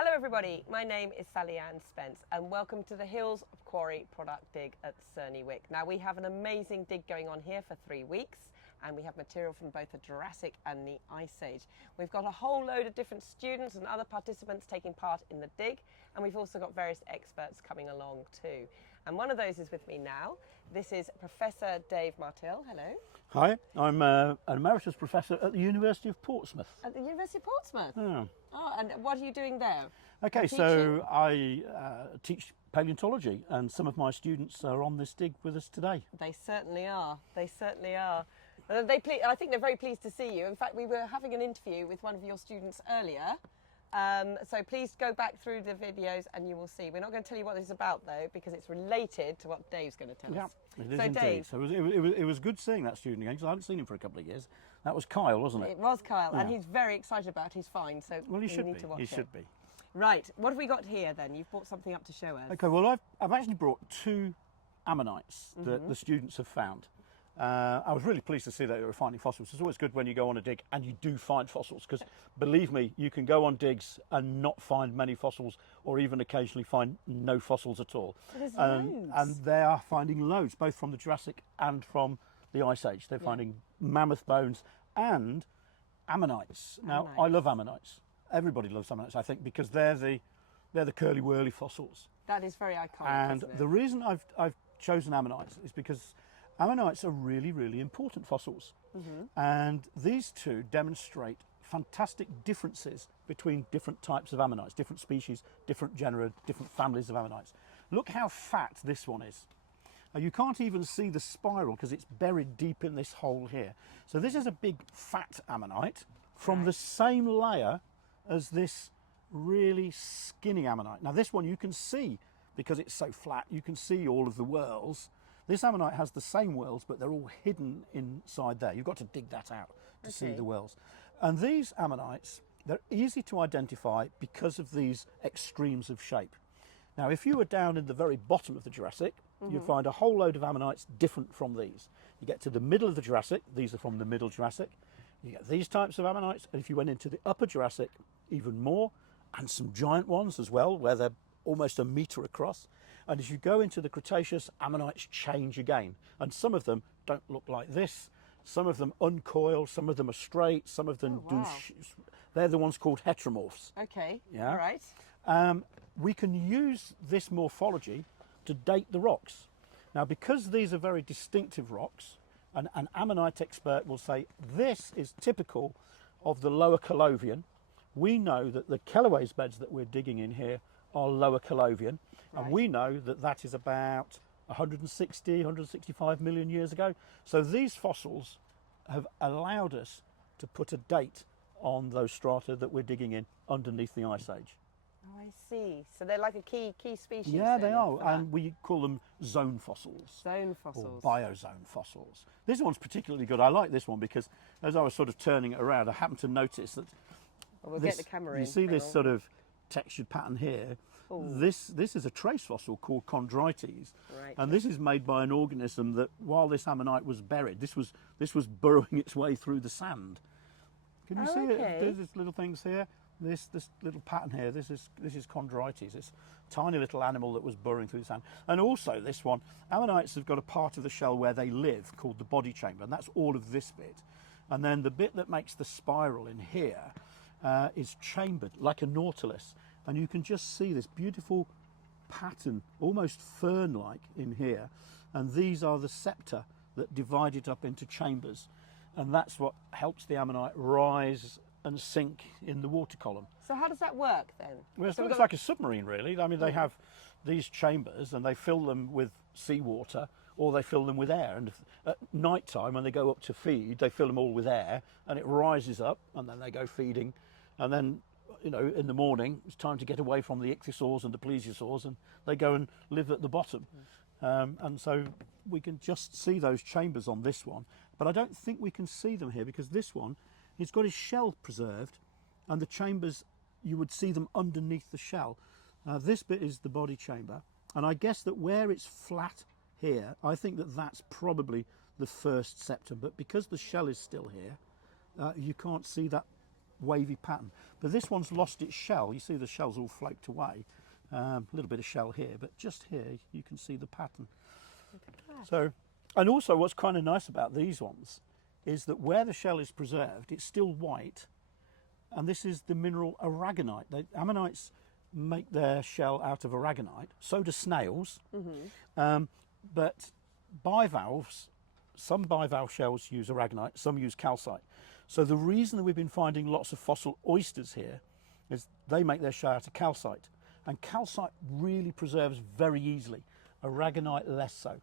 Hello everybody, my name is Sally-Ann Spence and welcome to the Hills Quarry Product dig at Cerney Wick. Now we have an amazing dig going on here for 3 weeks and we have material from both the Jurassic and the Ice Age. We've got a whole load of different students and other participants taking part in the dig, and we've also got various experts coming along too. And one of those is with me now. This is Professor Dave Martill. Hello. Hi, I'm an emeritus professor at the University of Portsmouth. At the University of Portsmouth? Yeah. Oh, and what are you doing there? Okay, so I teach paleontology and some of my students are on this dig with us today. They certainly are. They certainly are. I think they're very pleased to see you. In fact, we were having an interview with one of your students earlier. So please go back through the videos and you will see. We're not going to tell you what this is about though, because it's related to what Dave's going to tell us. It is indeed. Dave, so it was good seeing that student again, because I hadn't seen him for a couple of years. That was Kyle, wasn't it? It was Kyle, and he's very excited about his find. So well, he should need be. to watch He it. should be. Right, what have we got here then? You've brought something up to show us. Okay, well I've actually brought 2 ammonites that the students have found. I was really pleased to see that they were finding fossils. It's always good when you go on a dig and you do find fossils, because believe me, you can go on digs and not find many fossils, or even occasionally find no fossils at all. And they are finding loads, both from the Jurassic and from the Ice Age. They're finding mammoth bones and ammonites. Now, I love ammonites. Everybody loves ammonites, I think, because they're the curly whirly fossils. That is very iconic. And isn't it? the reason I've chosen ammonites is because ammonites are really, really important fossils. And these two demonstrate fantastic differences between different types of ammonites, different species, different genera, different families of ammonites. Look how fat this one is. Now, you can't even see the spiral because it's buried deep in this hole here. So this is a big fat ammonite from the same layer as this really skinny ammonite. Now this one you can see, because it's so flat, you can see all of the whorls. This ammonite has the same whorls, but they're all hidden inside there. You've got to dig that out to see the whorls. And these ammonites, they're easy to identify because of these extremes of shape. Now, if you were down in the very bottom of the Jurassic, you'd find a whole load of ammonites different from these. You get to the middle of the Jurassic, these are from the middle Jurassic. You get these types of ammonites, and if you went into the upper Jurassic, even more, and some giant ones as well, where they're almost a metre across. And as you go into the Cretaceous, ammonites change again. And some of them don't look like this. Some of them uncoil, some of them are straight, some of them they're the ones called heteromorphs. Okay, Yeah. all right. We can use this morphology to date the rocks. Now, because these are very distinctive rocks, an ammonite expert will say this is typical of the lower Colovian. We know that the Kelloways beds that we're digging in here are lower Colovian, and we know that that is about 160, 165 million years ago. So these fossils have allowed us to put a date on those strata that we're digging in underneath the Ice Age. Oh, I see. So they're like a key species. Yeah, then they are, for that. and we call them zone fossils. Zone Or fossils. biozone fossils. This one's particularly good. I like this one because as I was sort of turning it around, I happened to notice that Well, we'll get the camera in. you see Hang this on. sort of textured pattern here. This is a trace fossil called chondrites, Right. and this is made by an organism that, while this ammonite was buried, this was burrowing its way through the sand. Can you see it? There's these little things here. This little pattern here. This is chondrites. It's a tiny little animal that was burrowing through the sand. And also this one, ammonites have got a part of the shell where they live called the body chamber, and that's all of this bit. And then the bit that makes the spiral in here is chambered like a nautilus. And you can just see this beautiful pattern, almost fern-like in here. And these are the septa that divide it up into chambers. And that's what helps the ammonite rise and sink in the water column. So how does that work then? Well, So we've it's got- like a submarine, really. I mean, they have these chambers and they fill them with seawater, or they fill them with air. And at night time, when they go up to feed, they fill them all with air, and it rises up, and then they go feeding. And then, you know, in the morning, it's time to get away from the ichthyosaurs and the plesiosaurs, and they go and live at the bottom. And so we can just see those chambers on this one, but I don't think we can see them here because this one, it's got his shell preserved, and the chambers, you would see them underneath the shell. This bit is the body chamber, and I guess that where it's flat here, I think that that's probably the first septum, but because the shell is still here, you can't see that wavy pattern. But this one's lost its shell. You see the shell's all flaked away. A little bit of shell here, but just here you can see the pattern. So, and also what's kind of nice about these ones is that where the shell is preserved, it's still white, and this is the mineral aragonite. Ammonites make their shell out of aragonite, so do snails, but bivalves, some bivalve shells use aragonite, some use calcite. So the reason that we've been finding lots of fossil oysters here is they make their shell out of calcite, and calcite really preserves very easily, aragonite less so.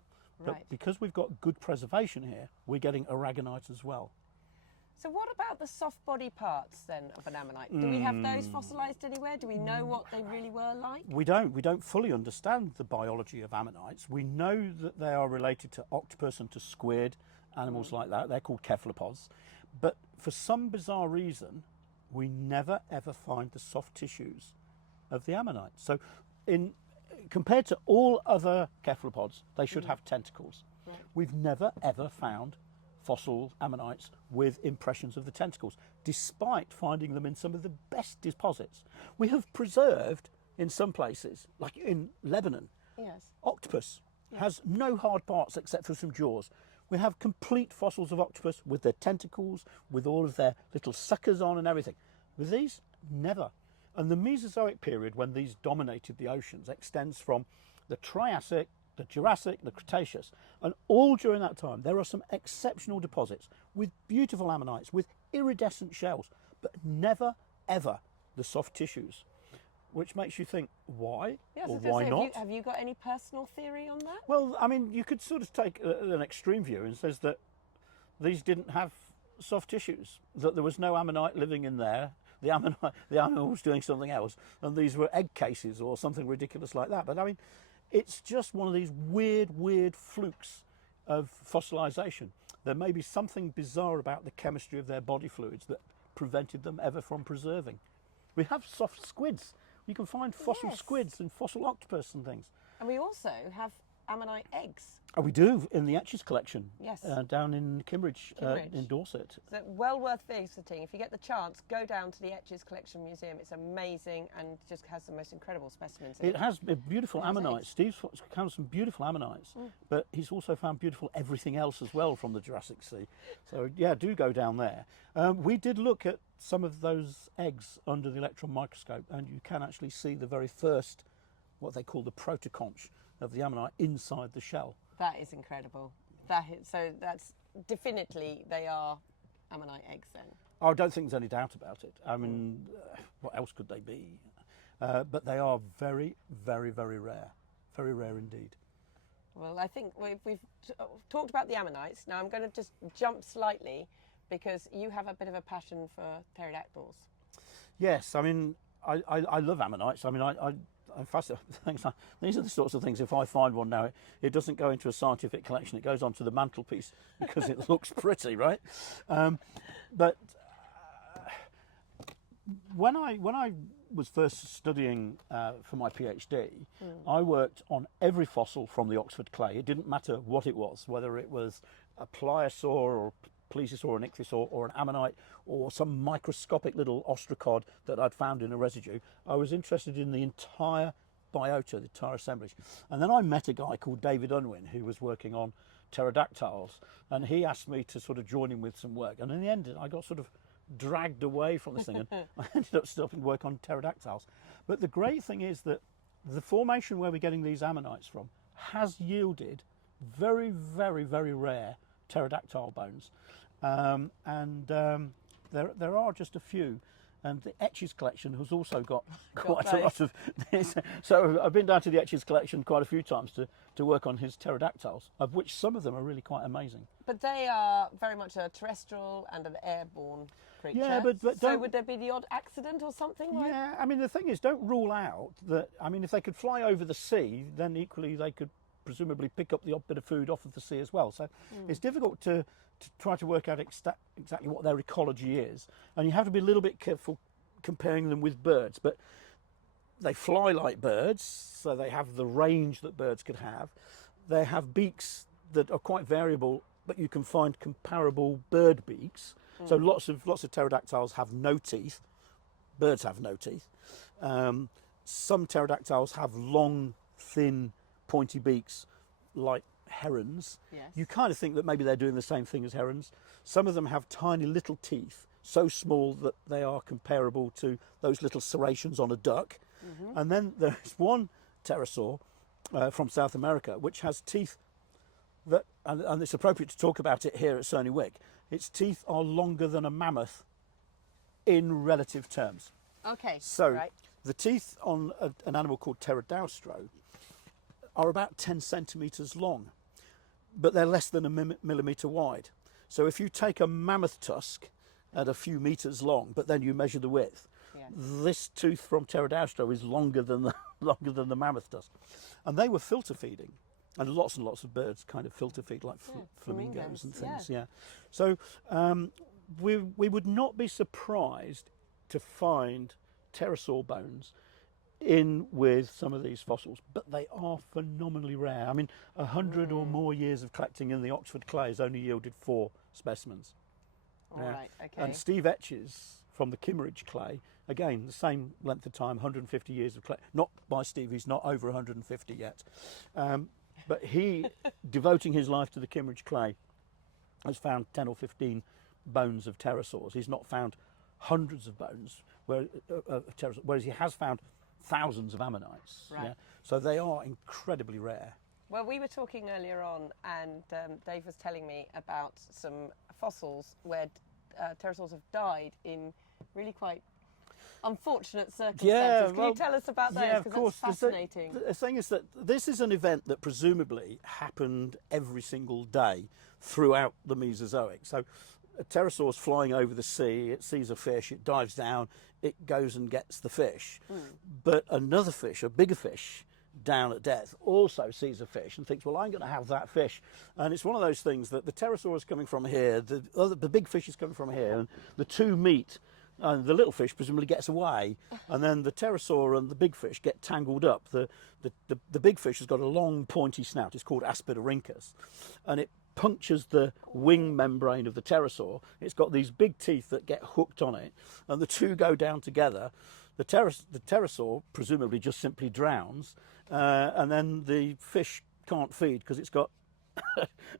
But because we've got good preservation here, we're getting aragonite as well. So what about the soft body parts then of an ammonite? Do we have those fossilised anywhere? Do we know what they really were like? We don't fully understand the biology of ammonites. We know that they are related to octopus and to squid, animals like that. They're called cephalopods. But for some bizarre reason, we never ever find the soft tissues of the ammonite. So compared to all other cephalopods, they should have tentacles. Right. We've never ever found fossil ammonites with impressions of the tentacles, despite finding them in some of the best deposits. We have preserved in some places, like in Lebanon, octopus has no hard parts except for some jaws. We have complete fossils of octopus with their tentacles, with all of their little suckers on and everything. With these, never. And the Mesozoic period, when these dominated the oceans, extends from the Triassic, the Jurassic, the Cretaceous, and all during that time there are some exceptional deposits with beautiful ammonites, with iridescent shells, but never ever the soft tissues, which makes you think, why or why not? Have you got any personal theory on that? Well, I mean, you could sort of take an extreme view and says that these didn't have soft tissues, that there was no ammonite living in there. The animal was doing something else, and these were egg cases or something ridiculous like that. But I mean, it's just one of these weird flukes of fossilisation. There may be something bizarre about the chemistry of their body fluids that prevented them ever from preserving. We have soft squids. You can find fossil squids and fossil octopus and things. And we also have ammonite eggs. Oh, we do, in the Etches collection. Yes. Down in Cambridge. In Dorset. So well worth visiting. If you get the chance, go down to the Etches Collection Museum. It's amazing and just has the most incredible specimens. It has beautiful ammonites. Steve's found some beautiful ammonites, but he's also found beautiful everything else as well from the Jurassic Sea. So yeah, do go down there. We did look at some of those eggs under the electron microscope, and you can actually see the very first, what they call the protoconch of the ammonite inside the shell. That is incredible. So that's definitely they are ammonite eggs then. I don't think there's any doubt about it. I mean, what else could they be? But they are very, very, very rare. Very rare indeed. Well, I think we've talked about the ammonites. Now I'm going to just jump slightly because you have a bit of a passion for pterodactyls. Yes, I mean, I love ammonites. I mean, I'm fascinated. These are the sorts of things, if I find one now, it doesn't go into a scientific collection, it goes onto the mantelpiece because it looks pretty, right? But when I was first studying for my PhD, I worked on every fossil from the Oxford clay. It didn't matter what it was, whether it was a pliosaur or plesiosaur, an ichthyosaur, or an ammonite, or some microscopic little ostracod that I'd found in a residue. I was interested in the entire biota, the entire assemblage. And then I met a guy called David Unwin who was working on pterodactyls, and he asked me to sort of join him with some work. And in the end, I got sort of dragged away from this thing, and I ended up stopping work on pterodactyls. But the great thing is that the formation where we're getting these ammonites from has yielded very, very, very rare pterodactyl bones. There are just a few, and the Etches collection has also got quite a lot of this. So I've been down to the Etches collection quite a few times to work on his pterodactyls, of which some of them are really quite amazing. But they are very much a terrestrial and an airborne creature. Yeah, but so would there be the odd accident or something? Yeah, I mean, the thing is, don't rule out that, I mean, if they could fly over the sea, then equally they could presumably pick up the odd bit of food off of the sea as well. So it's difficult to try to work out exactly what their ecology is, and you have to be a little bit careful comparing them with birds. But they fly like birds, so they have the range that birds could have. They have beaks that are quite variable but you can find comparable bird beaks. So lots of pterodactyls have no teeth. Birds have no teeth. Some pterodactyls have long, thin, pointy beaks like herons. Yes. You kind of think that maybe they're doing the same thing as herons. Some of them have tiny little teeth, so small that they are comparable to those little serrations on a duck. And then there's one pterosaur from South America which has teeth that, and it's appropriate to talk about it here at Cerney Wick, its teeth are longer than a mammoth in relative terms. Okay. So right. the teeth on an animal called pterodaustro are about 10 centimetres long, but they're less than a millimetre wide. So if you take a mammoth tusk at a few metres long, but then you measure the width, Yes. this tooth from pterodaustro is longer than the mammoth tusk. And they were filter feeding. And lots of birds kind of filter feed, like flamingos and things. Yeah. So we would not be surprised to find pterosaur bones in with some of these fossils, but they are phenomenally rare. I mean, 100 or more years of collecting in the Oxford clays only yielded 4 specimens. All right. Okay. And Steve Etches from the Kimmeridge clay, again, the same length of time, 150 years of clay. Not by Steve, he's not over 150 yet. But he, devoting his life to the Kimmeridge clay, has found 10 or 15 bones of pterosaurs. He's not found hundreds of bones, whereas he has found thousands of ammonites. Right. Yeah? So they are incredibly rare. Well, we were talking earlier on, and Dave was telling me about some fossils where pterosaurs have died in really quite unfortunate circumstances. Yeah, Can you tell us about those? Yeah, of Because course. that's fascinating. The thing is that this is an event that presumably happened every single day throughout the Mesozoic. So a pterosaur's flying over the sea, it sees a fish, it dives down, it goes and gets the fish. But another fish, a bigger fish, down at depth also sees a fish and thinks, well, I'm going to have that fish. And it's one of those things that the pterosaur is coming from here, the big fish is coming from here, and the two meet. And the little fish presumably gets away, and then the pterosaur and the big fish get tangled up. The big fish has got a long pointy snout, it's called Aspidorhynchus, and it punctures the wing membrane of the pterosaur. It's got these big teeth that get hooked on it, and the two go down together. The pterosaur presumably just simply drowns, and then the fish can't feed because it's got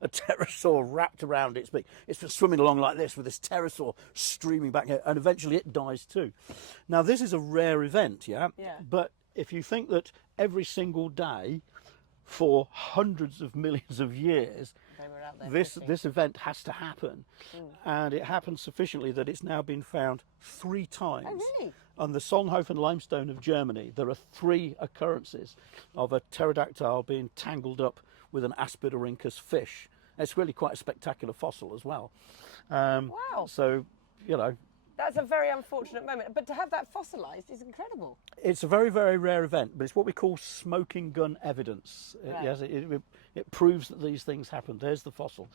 a pterosaur wrapped around its beak. It's been swimming along like this with this pterosaur streaming back here, and eventually it dies too. Now this is a rare event, yeah? But if you think that every single day for hundreds of millions of years They were out there this event has to happen, and it happens sufficiently that it's now been found 3 times. Oh, really? On the Solnhofen limestone of Germany, there are 3 occurrences of a pterodactyl being tangled up with an Aspidorhynchus fish. It's really quite a spectacular fossil as well. Wow. So, you know, That's a very unfortunate moment. But to have that fossilised is incredible. it's a very, very rare event, but it's what we call smoking gun evidence. Right. Yes, it proves that these things happen. There's the fossil.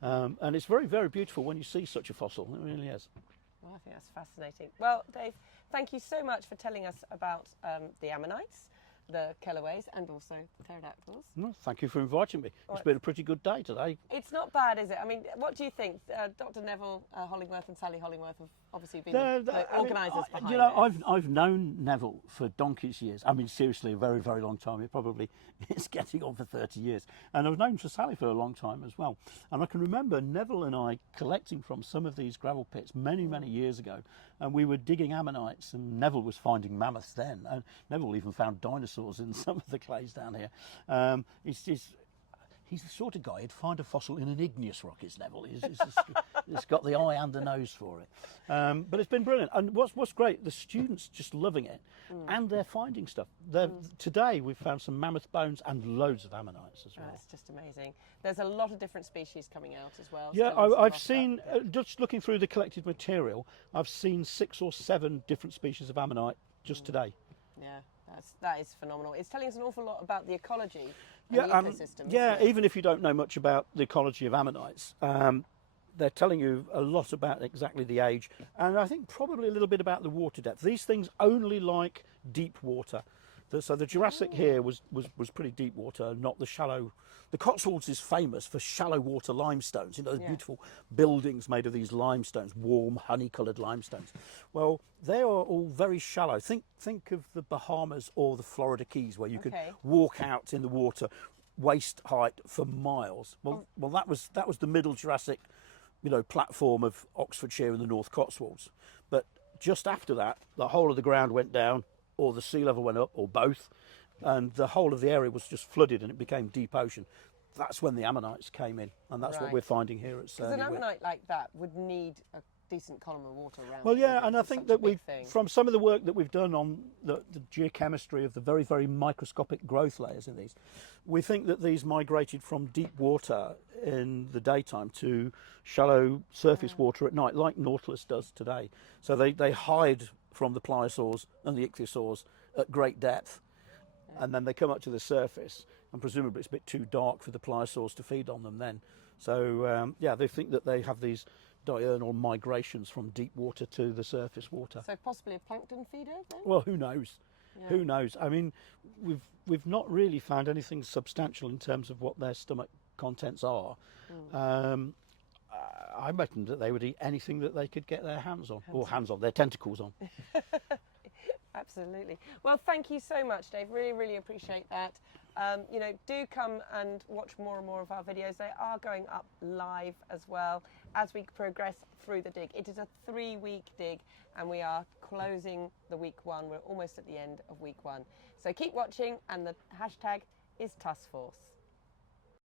And it's very, very beautiful when you see such a fossil. It really is. Well, I think that's fascinating. Well, Dave, thank you so much for telling us about the ammonites, the Kelloways, and also the pterodactyls. Well, thank you for inviting me. It's been a pretty good day today. It's not bad, is it? I mean, what do you think? Dr. Neville Hollingworth and Sally Hollingworth have obviously been the organisers behind you know, this. I've known Neville for donkey's years. I mean, seriously, a very, very long time. It probably is getting on for 30 years. And I've known for Sally for a long time as well. And I can remember Neville and I collecting from some of these gravel pits many, many years ago. And we were digging ammonites, and Neville was finding mammoths then. And Neville even found dinosaurs in some of the clays down here. He's the sort of guy who'd find a fossil in an igneous rock, is Neville. He's got the eye and the nose for it. But it's been brilliant. And what's great, the students just loving it, and they're finding stuff. Today we've found some mammoth bones and loads of ammonites as well. That's just amazing. There's a lot of different species coming out as well. Yeah, so I've seen, just looking through the collected material, I've seen 6 or 7 different species of ammonite just today. Yeah, that is phenomenal. It's telling us an awful lot about the ecology and Yeah, the ecosystem. yeah. isn't it? Even if you don't know much about the ecology of ammonites, they're telling you a lot about exactly the age, and I think probably a little bit about the water depth. These things only like deep water. So the Jurassic here was pretty deep water, not the shallow. The Cotswolds is famous for shallow water limestones, those beautiful buildings made of these limestones, warm, honey-coloured limestones. Well, they are all very shallow. Think of the Bahamas or the Florida Keys, where you could walk out in the water waist height for miles. Well, that was the Middle Jurassic, platform of Oxfordshire and the North Cotswolds. But just after that, the whole of the ground went down, or the sea level went up, or both, and the whole of the area was just flooded and it became deep ocean. That's when the ammonites came in, and that's what we're finding here at Cerney Wick. Because an ammonite like that would need a decent column of water around. Well, yeah, and I think that from some of the work that we've done on the geochemistry of the very, very microscopic growth layers in these, we think that these migrated from deep water in the daytime to shallow surface water at night, like Nautilus does today. So they hide from the pliosaurs and the ichthyosaurs at great depth, and then they come up to the surface, and presumably it's a bit too dark for the pliosaurs to feed on them then. So they think that they have these diurnal migrations from deep water to the surface water. So possibly a plankton feeder then? Well, who knows? Yeah. Who knows? I mean, we've not really found anything substantial in terms of what their stomach contents are. I imagine that they would eat anything that they could get their hands on, their tentacles on. Absolutely. Well, thank you so much, Dave. Really, really appreciate that. Do come and watch more and more of our videos. They are going up live as well as we progress through the dig. It is a 3-week dig, and we are closing the week 1. We're almost at the end of week 1. So keep watching, and the hashtag is TUSForce.